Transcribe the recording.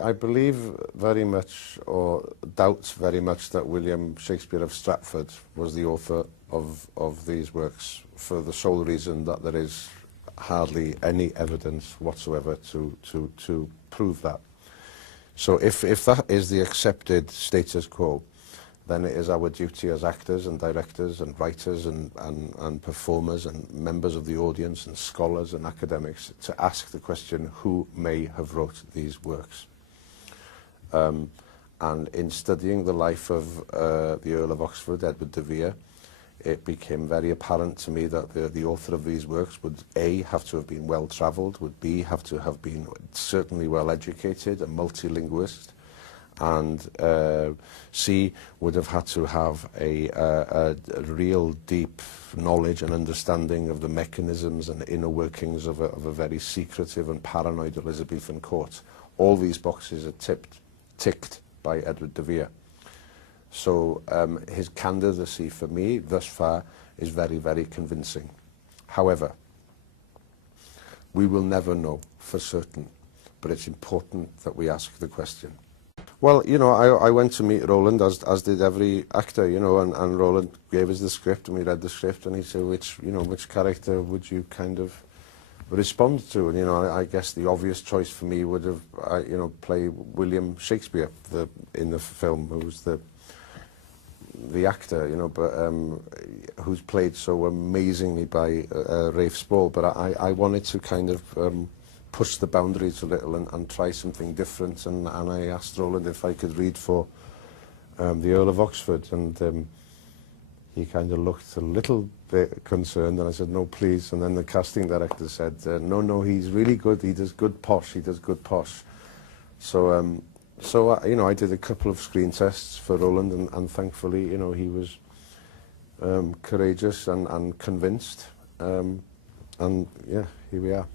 I believe very much, or doubt very much, that William Shakespeare of Stratford was the author of these works, for the sole reason that there is hardly any evidence whatsoever to prove that. So if that is the accepted status quo, then it is our duty as actors and directors and writers and performers and members of the audience and scholars and academics to ask the question, who may have wrote these works? And in studying the life of the Earl of Oxford, Edward de Vere, it became very apparent to me that the author of these works would A, have to have been well-travelled, would B, have to have been certainly well-educated, a multilinguist, and C, would have had to have a real deep knowledge and understanding of the mechanisms and inner workings of a very secretive and paranoid Elizabethan court. All these boxes are ticked by Edward de Vere. So his candidacy for me thus far is very, very convincing. However, we will never know for certain, but it's important that we ask the question. Well, you know, I went to meet Roland, as did every actor, you know, and Roland gave us the script, and we read the script, and he said, which character would you kind of respond to? And, you know, I guess the obvious choice for me would have, you know, play William Shakespeare in the film, who was the actor, you know, but who's played so amazingly by Rhys Ifans. But I wanted to kind of push the boundaries a little and try something different, and I asked Roland if I could read for the Earl of Oxford, and he kind of looked a little bit concerned, and I said, no, please. And then the casting director said, no, he's really good, he does good posh. So, you know, I did a couple of screen tests for Roland, and thankfully, you know, he was courageous and convinced, and yeah, here we are.